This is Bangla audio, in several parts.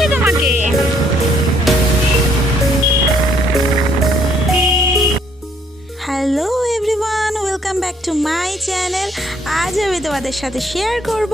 বলছি তোমাকে। Hello everyone, welcome back to my channel. আজ আমি তোমাদের সাথে শেয়ার করব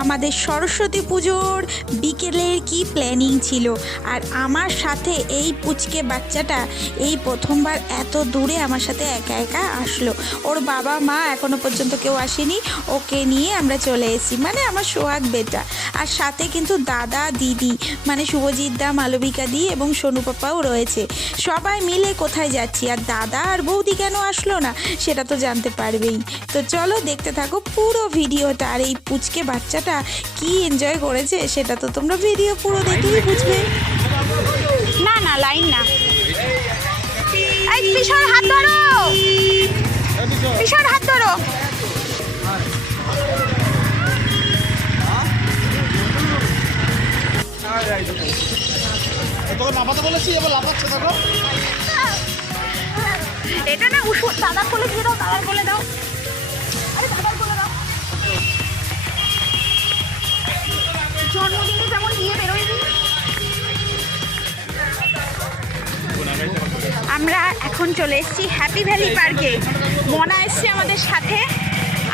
আমাদের সরস্বতী পুজোর বিকেলের কি প্ল্যানিং ছিল। আর আমার সাথে এই পুচকে বাচ্চাটা এই প্রথমবার এত দূরে আমার সাথে একা একা আসলো। ওর বাবা মা এখনও পর্যন্ত কেউ আসেনি, ওকে নিয়ে আমরা চলে এসেছি, মানে আমার সোহাগ বেটা। আর সাথে কিন্তু দাদা দিদি মানে শুভজিৎ দা, মালবিকা দি এবং সোনু পাপাও রয়েছে। সবাই মিলে কোথায় যাচ্ছি, আর দাদা আর বৌদি কেন আসলো না সেটা তো জানতে পারবেই। তো চলো দেখতে থাকো পুরো ভিডিওটা। আর এই পুচকে বাচ্চাটা কি এনজয় করেছে সেটা তো তোমরা ভিডিও পুরো দেখলেই বুঝবে। না না লাইন না, এই পিছর হাত ধরো, পিছর হাত ধরো। এটা না দাদা বলে দিয়ে দাও, দাদার বলে দাও, আরে দাদার বলে দাও। জন্মদিনে যেমন দিয়ে বেরোয়নি। আমরা এখন চলে এসেছি হ্যাপি ভ্যালি পার্কে। মনা এসছে আমাদের সাথে,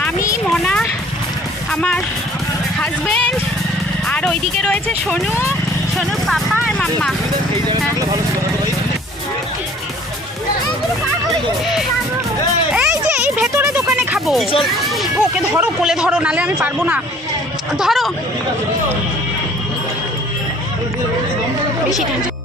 আমি, মনা, আমার হাজবেন্ড, আর ওইদিকে রয়েছে সোনু, সোনুর পাপা আর মাম্মা। এই যে এই ভেতরে দোকানে খাবো। ওকে ধরো, কোলে ধরো, নালে আমি পারবো না। ধরো, বেশি টেনশন।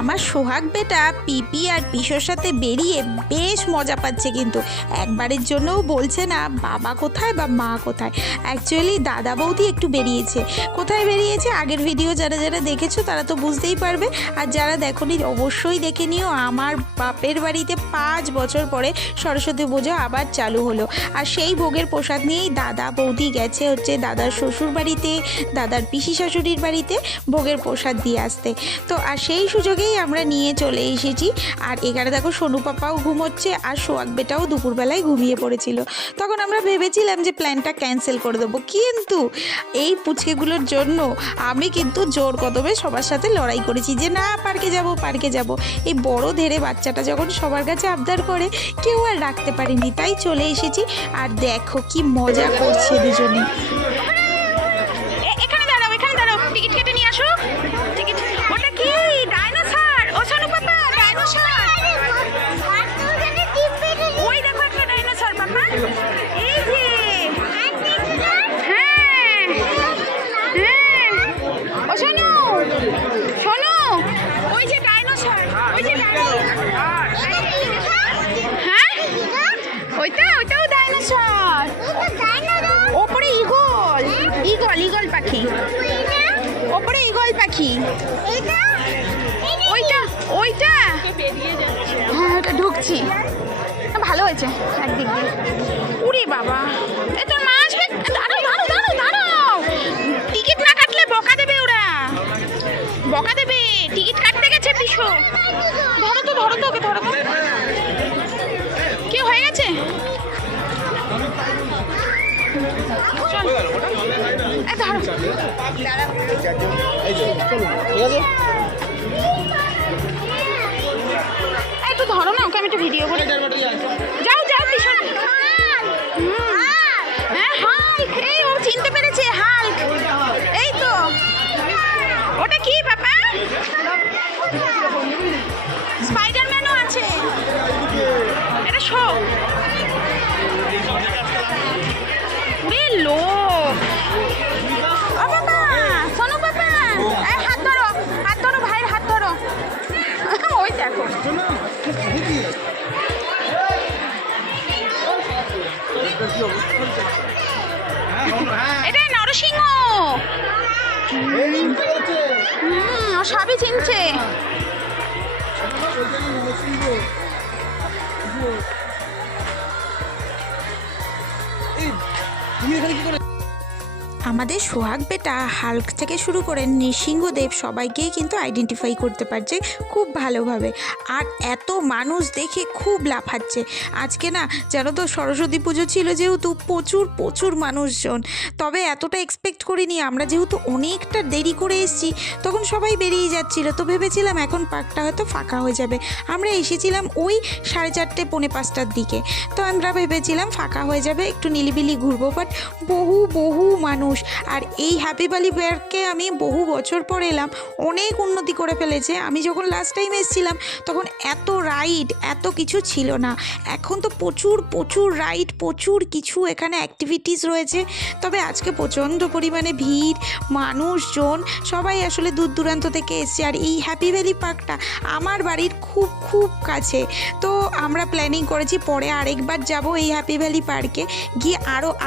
আমার সোহাগ বেটা পিপি আর পিসোর সাথে বেরিয়ে বেশ মজা পাচ্ছে, কিন্তু একবারের জন্যও বলছে না বাবা কোথায় বা মা কোথায়। অ্যাকচুয়ালি দাদা বৌদি একটু বেরিয়েছে। কোথায় বেরিয়েছে আগের ভিডিও যারা যারা দেখেছো তারা তো বুঝতেই পারবে, আর যারা দেখোনি অবশ্যই দেখে নিও। আমার বাপের বাড়িতে 5 বছর পরে সরস্বতী পুজো আবার চালু হলো, আর সেই ভোগের প্রসাদ নিয়েই দাদা বৌদি গেছে হচ্ছে দাদার শ্বশুর বাড়িতে, দাদার পিসি শাশুড়ির বাড়িতে ভোগের প্রসাদ দিয়ে আসতে। তো আর সেই সুযোগেই আমরা নিয়ে চলে এসেছি। আর এখানে দেখো সোনু পাপাও ঘুমোচ্ছে, আর সোহাগ বেটাও দুপুরবেলায় ঘুমিয়ে পড়েছিল। তখন আমরা ভেবেছিলাম যে প্ল্যানটা ক্যান্সেল করে দেবো, কিন্তু এই পুচকেগুলোর জন্য আমি কিন্তু জোর কদমে সবার সাথে লড়াই করেছি যে না পার্কে যাব, পার্কে যাব। এই বড় ধেরে বাচ্চাটা যখন সবার কাছে আবদার করে কেউ আর রাখতে পারিনি, তাই চলে এসেছি। আর দেখো কি মজা করছে দুজনে। এখানে দাঁড়াও, এখানে দাঁড়াও, টিকিট কেটে নিয়ে আসো। টিকিট, ওটা কি ডাইনোসর? ও সোনু পাপা ডাইনোসর। ওই দেখো একটা ডাইনোসর পাপা, এই যে। হ্যাঁ হ্যাঁ, ও সোনু, সোনু, ওই যে ডাইনোসর, ওই যে হ্যাঁ ওইটাও ডাইনোসর। ওপরে ঈগল, ঈগল, ঈগল পাখি, ওপরে ঈগল পাখি। ওইটা ওইটা হ্যাঁ ওটা ঢুকছি। ভালো হয়েছে একদিক দিয়ে। উরে বাবা, এ তোর মা আসবে। দাঁড়াও দাঁড়াও দাঁড়াও দাঁড়াও, টিকিট না কাটলে বকা দেবে ওরা, বকা দেবে। টিকিট কাটতে গেছে পিসো। ধরো তো, ধরো তো, ওকে ধরো তো। কি হয়ে গেছে? একটু ধরো না ওকে, আমি একটু ভিডিও করি। যাও যাও পিছনে। হ্যাঁ হাল্ক, এই ও চিনতে পেরেছে, হাল্ক। এই তো, ওটা কি বাবা? স্পাইডারম্যানও আছে। এটা শো। লোক, ও বাবা, সোনু পাপা, হাত ধরো, হাত ধরো, ভাইয়ের হাত ধরো। ওই দেখো, এটা নরসিংহ। ও সবই চিনছে। আমাদের সোহাগ বেটা হাল্ক থেকে শুরু করে নৃসিংহদেব সবাইকেই কিন্তু আইডেন্টিফাই করতে পারছে খুব ভালোভাবে। আর এত মানুষ দেখে খুব লাফাচ্ছে। আজকে না জানো তো সরস্বতী পুজো ছিল, যেহেতু প্রচুর প্রচুর মানুষজন, তবে এতটা এক্সপেক্ট করিনি। আমরা যেহেতু অনেকটা দেরি করে এসেছি, তখন সবাই বেরিয়ে যাচ্ছিলো, তো ভেবেছিলাম এখন পার্কটা হয়তো ফাঁকা হয়ে যাবে। আমরা এসেছিলাম ওই 4:30 পৌনে 5টার দিকে, তো আমরা ভেবেছিলাম ফাঁকা হয়ে যাবে, একটু নিলিবিলি ঘুরবো। বাট বহু বহু মানুষ। আর এই হ্যাপি ভ্যালি পার্কে আমি বহু বছর পর এলাম, অনেক উন্নতি করে ফেলেছে। আমি যখন লাস্ট টাইম এসেছিলাম তখন এত রাইড এত কিছু ছিল না। এখন তো প্রচুর প্রচুর রাইড, প্রচুর কিছু এখানে অ্যাক্টিভিটিস রয়েছে। তবে আজকে প্রচণ্ড পরিমাণে ভিড়, মানুষজন সবাই আসলে দূর দূরান্ত থেকে এসছে। আর এই হ্যাপি ভ্যালি পার্কটা আমার বাড়ির খুব খুব কাছে, তো আমরা প্ল্যানিং করেছি পরে আরেকবার যাব এই হ্যাপি ভ্যালি পার্কে, গিয়ে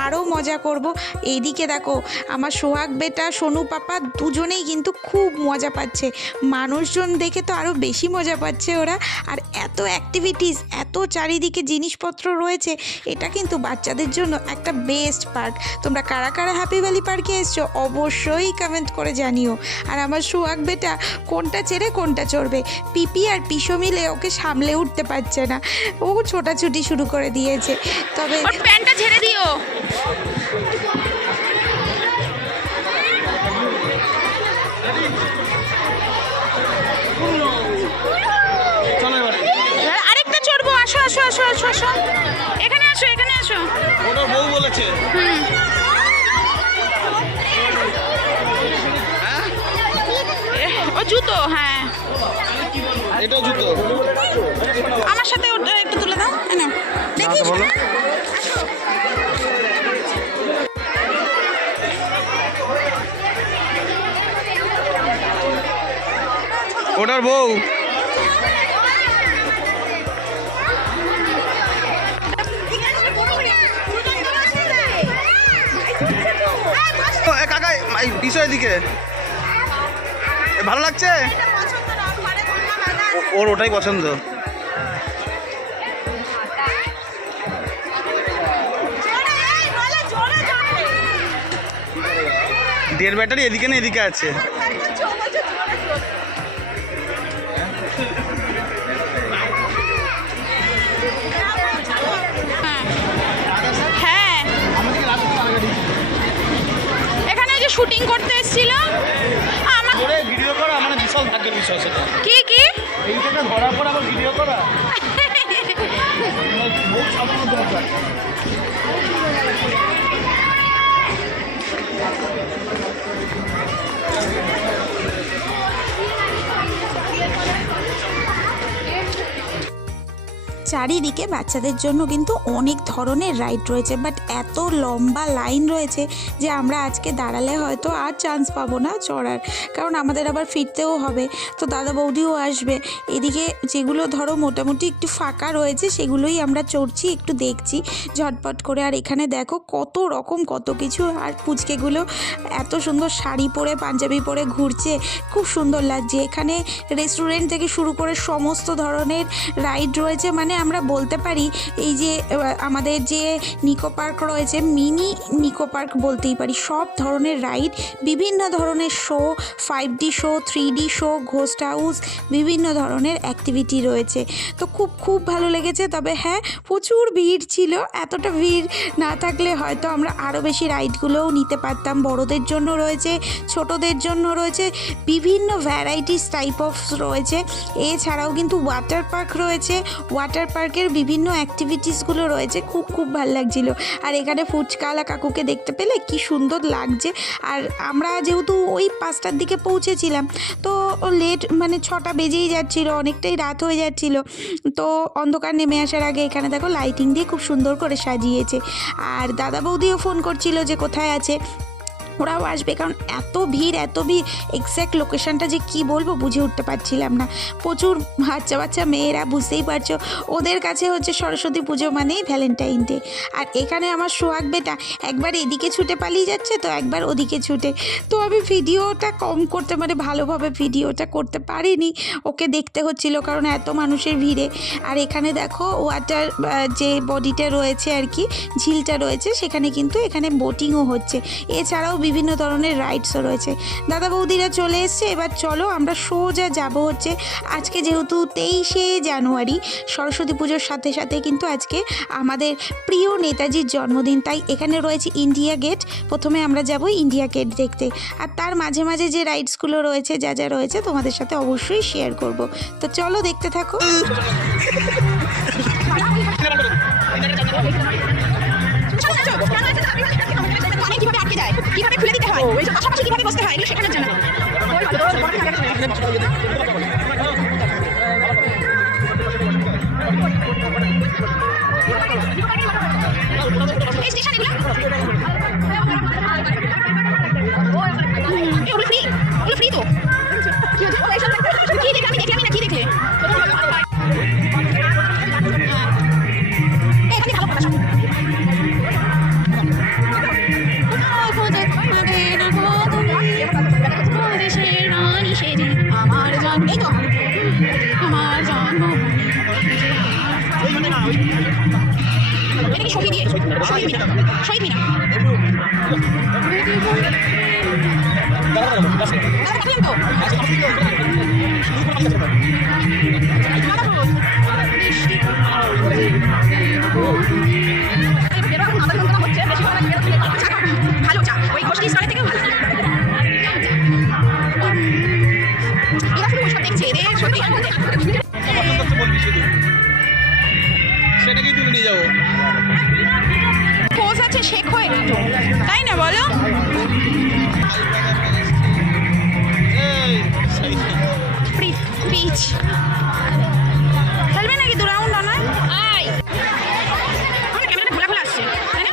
আরও মজা করব। এইদিকে দেখো আমার সোহাগ বেটা সোনু পাপা দুজনেই কিন্তু খুব মজা পাচ্ছে। মানুষজন দেখে তো আরও বেশি মজা পাচ্ছে ওরা। আর এত অ্যাক্টিভিটিস, এত চারিদিকে জিনিসপত্র রয়েছে, এটা কিন্তু বাচ্চাদের জন্য একটা বেস্ট পার্ক। তোমরা কারা কারা হ্যাপি ভ্যালি পার্কে এসছো অবশ্যই কমেন্ট করে জানিও। আর আমার সোহাগ বেটা কোনটা ছেড়ে কোনটা চড়বে, পিপি আর পিসো মিলে ওকে সামলে উঠতে পারছে না, ও ছোটাছুটি শুরু করে দিয়েছে। তবে প্যান্টটা ছেড়ে দিও। আরেকটা চড়বো, আসো আসো আসো আসো আসো, এখানে আসো এখানে আসো। ওটা বউ বলেছে। ও জুতো, হ্যাঁ এটাও জুতো। আমার সাথে ওটা একটু তুলে দাও। না দেখি বলো। ওটার বউ। কাকা বিষয় দিকে ভালো লাগছে, ওর ওটাই পছন্দ। দেড় ব্যাটারি এদিকে না এদিকে আছে। হ্যাঁ এখানে যে শুটিং করতে এসেছিল আমার ভিডিও করা মানে বিশাল ভাগ্যের বিষয় সেটা। কি কি এইটাকে ধরার পর আবার ভিডিও করা বহুত সাধারণ দরকার। চারিদিকে বাচ্চাদের জন্য কিন্তু অনেক ধরনের রাইড রয়েছে, বাট এত লম্বা লাইন রয়েছে যে আমরা আজকে দাঁড়ালে হয়তো আর চান্স পাবো না চড়ার, কারণ আমাদের আবার ফিরতেও হবে। তো দাদা বৌদিও আসবে। এদিকে যেগুলো ধরো মোটামুটি একটু ফাঁকা রয়েছে সেগুলোই আমরা চড়ছি, একটু দেখছি ঝটপট করে। আর এখানে দেখো কত রকম কত কিছু। আর পুচকেগুলো এত সুন্দর শাড়ি পরে পাঞ্জাবি পরে ঘুরছে, খুব সুন্দর লাগছে। এখানে রেস্টুরেন্ট থেকে শুরু করে সমস্ত ধরনের রাইড রয়েছে। মানে আমরা বলতে পারি এই যে আমাদের যে নিকো পার্ক রয়েছে, মিনি নিকো পার্ক বলতেই পারি। সব ধরনের রাইড, বিভিন্ন ধরনের show, 5D show, 3D show, ghost house, বিভিন্ন ধরনের অ্যাক্টিভিটি রয়েছে। তো খুব খুব ভালো লেগেছে। তবে হ্যাঁ প্রচুর ভিড় ছিল, এতটা ভিড় না থাকলে হয়তো আমরা আরও বেশি রাইডগুলোও নিতে পারতাম। বড়দের জন্য রয়েছে, ছোটদের জন্য রয়েছে, বিভিন্ন ভ্যারাইটিস টাইপ অফ রয়েছে। এছাড়াও কিন্তু ওয়াটার পার্ক রয়েছে, ওয়াটার পার্কের বিভিন্ন অ্যাক্টিভিটিসগুলো রয়েছে, খুব খুব ভালো লাগছিল। আর এখানে ফুচকাওয়ালা কাকুকে দেখতে পেলে কি সুন্দর লাগছে। আর আমরা যেহেতু ওই 5টার দিকে পৌঁছেছিলাম, তো লেট মানে 6টা বেজেই যাচ্ছিল, অনেকটাই রাত হয়ে যাচ্ছিল। তো অন্ধকার নেমে আসার আগে এখানে দেখো লাইটিং দিয়ে খুব সুন্দর করে সাজিয়েছে। আর দাদা বৌদিও ফোন করছিল যে কোথায় আছে। ওরাও আসবে, কারণ এত ভিড় এক্স্যাক্ট লোকেশনটা যে কি বলবো বুঝে উঠতে পারছিলাম না। প্রচুর বাচ্চা বাচ্চা মেয়েরা, বুঝতেই পারছো ওদের কাছে হচ্ছে সরস্বতী পুজো মানেই ভ্যালেন্টাইন ডে। আর এখানে আমার সোহাগ বেটা একবার এদিকে ছুটে পালিয়ে যাচ্ছে তো একবার ওদিকে ছুটে, তো আমি ভিডিওটা কম করতে মানে ভালোভাবে ভিডিওটা করতে পারিনি, ওকে দেখতে হচ্ছিল কারণ এত মানুষের ভিড়ে। আর এখানে দেখো ওয়াটার যে বডিটা রয়েছে আর কি, ঝিলটা রয়েছে, সেখানে কিন্তু এখানে বোটিংও হচ্ছে, এছাড়াও বিভিন্ন ধরনের রাইডসও রয়েছে। দাদা বৌদিরা চলে এসছে, এবার চলো আমরা সোজা যাব হচ্ছে আজকে যেহেতু 23শে জানুয়ারি সরস্বতী পুজোর সাথে সাথে কিন্তু আজকে আমাদের প্রিয় নেতাজির জন্মদিন, তাই এখানে রয়েছে ইন্ডিয়া গেট। প্রথমে আমরা যাব ইন্ডিয়া গেট দেখতে, আর তার মাঝে মাঝে যে রাইডসগুলো রয়েছে যা যা রয়েছে তোমাদের সাথে অবশ্যই শেয়ার করব। তো চলো দেখতে থাকো। কিভাবে আটকে যায়, কিভাবে খুলে দিতে হয়, পাশাপাশি কিভাবে বসতে হয় সেখানের জন্য ফ্রি তো কি দেখলে আমি দেখলামই না, কি দেখলে এখানে ভালো কথা আমার জন্ম, এই তো আমার জন্ম, এটা কি শহীদ মিনার, শহীদ মিনার ভালো চা, ওই গোষ্ঠী স্তরের থেকেও ভালো। এরা শুধু ওইসব দেখছে, এদের সত্যি সেটাকেই তুলে নিয়ে যাবো। পোজ আছে, শেখো একটু, তাই না বলো? পিচ খেলবে নাকি দু রাউন্ড না? আই আমার ক্যামেরাটা খোলা খোলা আসছে, তাই না?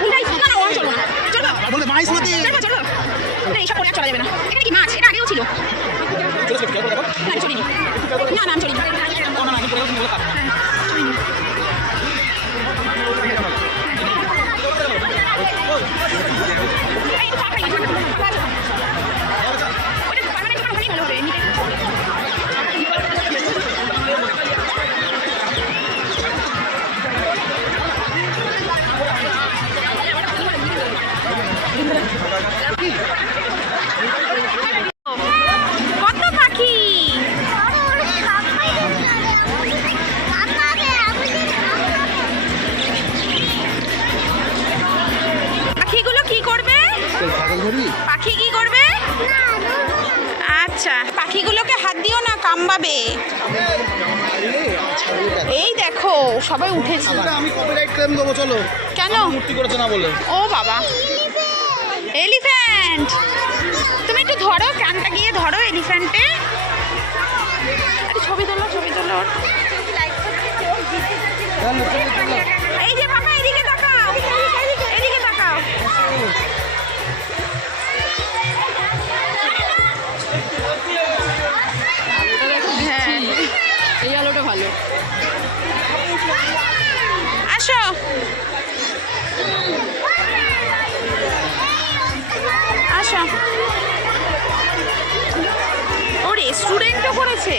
ভুলটাই না, ওরম চলবো না, চলবো চলবো চলবো, এইসব করে আর চলা যাবে না। এখানে কি মাছ? এটা আগেও ছিল, না আমি চলিনি, না না আমি চলিনি, কত পাখি, পাখিগুলো কি করবে? পাখি কি করবে? আচ্ছা, পাখিগুলোকে হাত দিও না, কামড়াবে। এই দেখো সবাই উঠেছে। আমি কপিরাইট ক্লেম দেবো, চলো। কেন? মূর্তি করেছে না বলে। ও বাবা, এলিফ্যান্ট, তুমি একটু ধরো, কানটা গিয়ে ধরো এলিফ্যান্টে। ছবি তোলো, ছবি তোলো। এই যে বাবা, এদিকে তাকাও, এদিকে তাকাও। হ্যাঁ, এই আলোটা ভালো। আসো, আসো। ও রেস্টুরেন্টও করেছে,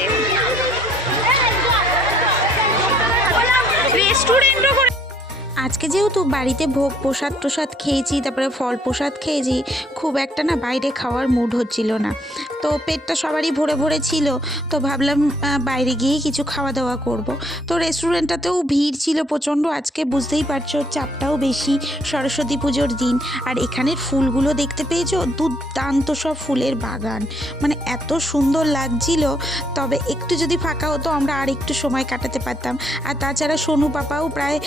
রেস্টুরেন্টও করে। আজকে যেহেতু বাড়িতে ভোগ প্রসাদ খেয়েছি, তারপরে ফল প্রসাদ খেয়েছি, খুব একটা না বাইরে খাওয়ার মুড হচ্ছিল না, তো পেটটা সবারই ভরে ভরে ছিল, তো ভাবলাম বাইরে গিয়েই কিছু খাওয়া দাওয়া করব। তো রেস্টুরেন্টটাতেও ভিড় ছিল প্রচণ্ড, আজকে বুঝতেই পারছো চাপটাও বেশি, সরস্বতী পুজোর দিন। আর এখানের ফুলগুলো দেখতে পেয়েছো, দুর্দান্ত সব ফুলের বাগান, মানে এত সুন্দর লাগছিল। তবে একটু যদি ফাঁকা হতো আমরা আর একটু সময় কাটাতে পারতাম। আর তাছাড়া সোনু পাপাও প্রায়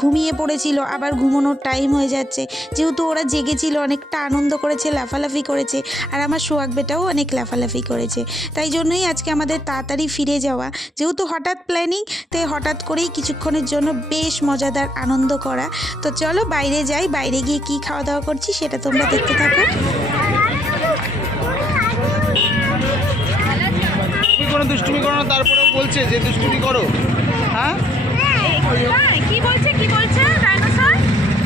ঘুমিয়ে ঘুমিয়ে পড়েছিল, আবার ঘুমানোর টাইম হয়ে যাচ্ছে। যেহেতু ওরা জেগেছিল, অনেকটা আনন্দ করেছে, লাফালাফি করেছে, আর আমার সোহাগ বেটাও অনেক লাফালাফি করেছে। তাই জন্যই আজকে আমাদের তাড়াতাড়ি ফিরে যাওয়া, যেহেতু হঠাৎ প্ল্যানিং, তাই হঠাৎ করেই কিছুক্ষণের জন্য বেশ মজাদার আনন্দ করা। তো চলো বাইরে যাই, বাইরে গিয়ে কি খাওয়া দাওয়া করছি সেটা তোমরা দেখতে থাকো। তুমি কোনো দুষ্টুমি করো না, তারপরেও বলছে যে দুষ্টুমি করো। হ্যাঁ কি বলছে ডাইনোসর?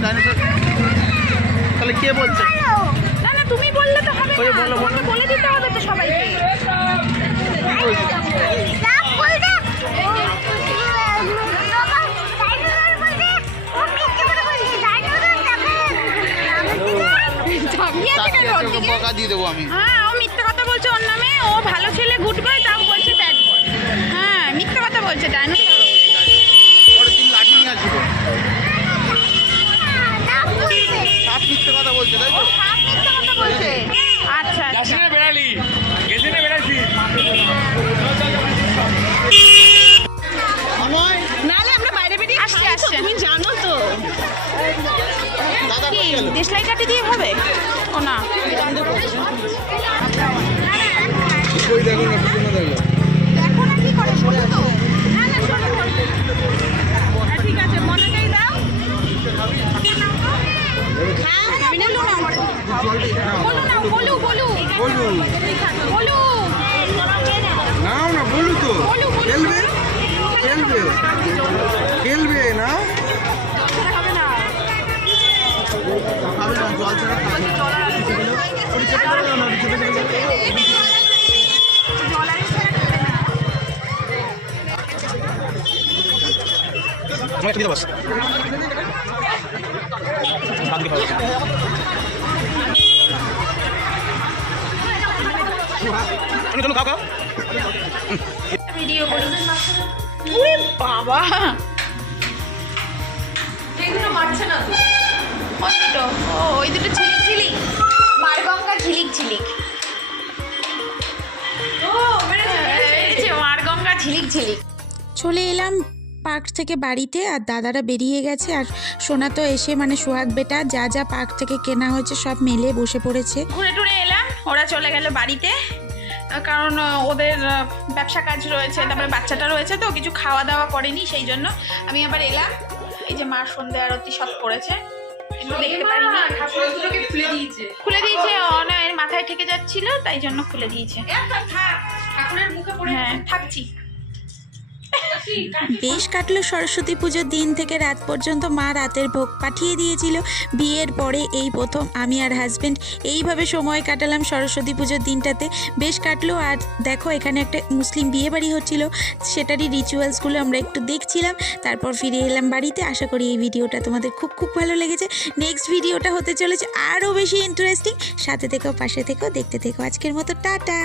ডাইনোসর তাহলে কে বলছে? না না, তুমি বললে তো হবে ওই না, বলো, তোমাকে বলে দিতে হবে তো সবাইকে। চাকরি আছে, ওকে বকা দিয়ে দেবো আমি। হ্যাঁ, ও মিথ্যে কথা বলছে ওর নামে। ও ভালো ছেলে, গুড বয়, তাও বলছে ব্যাড বয়। হ্যাঁ, মিথ্যে কথা বলছে ডাইনোসর। পরের দিন লাঠি নিয়ে আসবো। সাপ মিথ্যে কথা বলছে, তাই তো? সাপ মিথ্যে কথা বলছে। আচ্ছা আচ্ছা। আমায় নাহলে আমরা বাইরে বেরিয়ে আসছে আসছে। তুমি জানো তো দাদা কি কই গেল? দেশলাই কাটি দিয়ে হবে? ও না, কই দেখো না, পিছনে দেখো। দেখো না কি করে, বলো তো। না না, শোনো ঠিক আছে, মনেটাই দাও। হ্যাঁ, আমি না বলো না, বলো বলো বলু বলো। নাও না, বলু তো বলু, বলু। খেলবে খেলবে খেলবে না, হবে না। খাবে না, জল ছাড়া খাবে না। ভিডিও করি। ওরে বাবা, এগুলো মারছে না তো। ওই দুটো, ও ওই দুটো ঝিলিক ঝিলিক, মারগঙ্গা ঝিলিক ঝিলিক। ও মেরেছে। এই যে মারগঙ্গা ঝিলিক ঝিলিক। চলে এলাম পার্ক থেকে বাড়িতে, আর দাদারা বেরিয়ে গেছে, আর সোনা তো এসে মানে সোহাগ বেটা যা যা পার্ক থেকে কেনা হয়েছে সব মেলে বসে পড়েছে। ঘুরে টুরে এলাম, ওরা চলে গেল বাড়িতে, কারণ ওদের ব্যবসা কাজ রয়েছে, তারপরে বাচ্চাটা রয়েছে, তো কিছু খাওয়া দাওয়া করেনি, সেই জন্য আমি আবার এলাম। এই যে মা সন্ধ্যা আরতি সব করেছে, কিন্তু দেখতে পারি না। ঠাকুরগুলোকে খুলে দিয়েছে। খুলে দিয়েছে, এর মাথায় ঠেকে যাচ্ছিল, তাই জন্য খুলে দিয়েছে। ঠাকুরের মুখে পড়ে হ্যাঁ, থাকছি। বেশ কাটলো সরস্বতী পুজোর দিন থেকে রাত পর্যন্ত। মা রাতের ভোগ পাঠিয়ে দিয়েছিল। বিয়ের পরে এই প্রথম আমি আর হাজব্যান্ড এইভাবে সময় কাটালাম সরস্বতী পুজোর দিনটাতে, বেশ কাটলো। আর দেখো এখানে একটা মুসলিম বিয়ে বাড়ি হচ্ছিল, সেটারই রিচুয়ালসগুলো আমরা একটু দেখছিলাম, তারপর ফিরে এলাম বাড়িতে। আশা করি এই ভিডিওটা তোমাদের খুব খুব ভালো লেগেছে। নেক্সট ভিডিওটা হতে চলেছে আরও বেশি ইন্টারেস্টিং। সাথে থেকো, পাশে থেকো, দেখতে থেকো। আজকের মতো টাটা।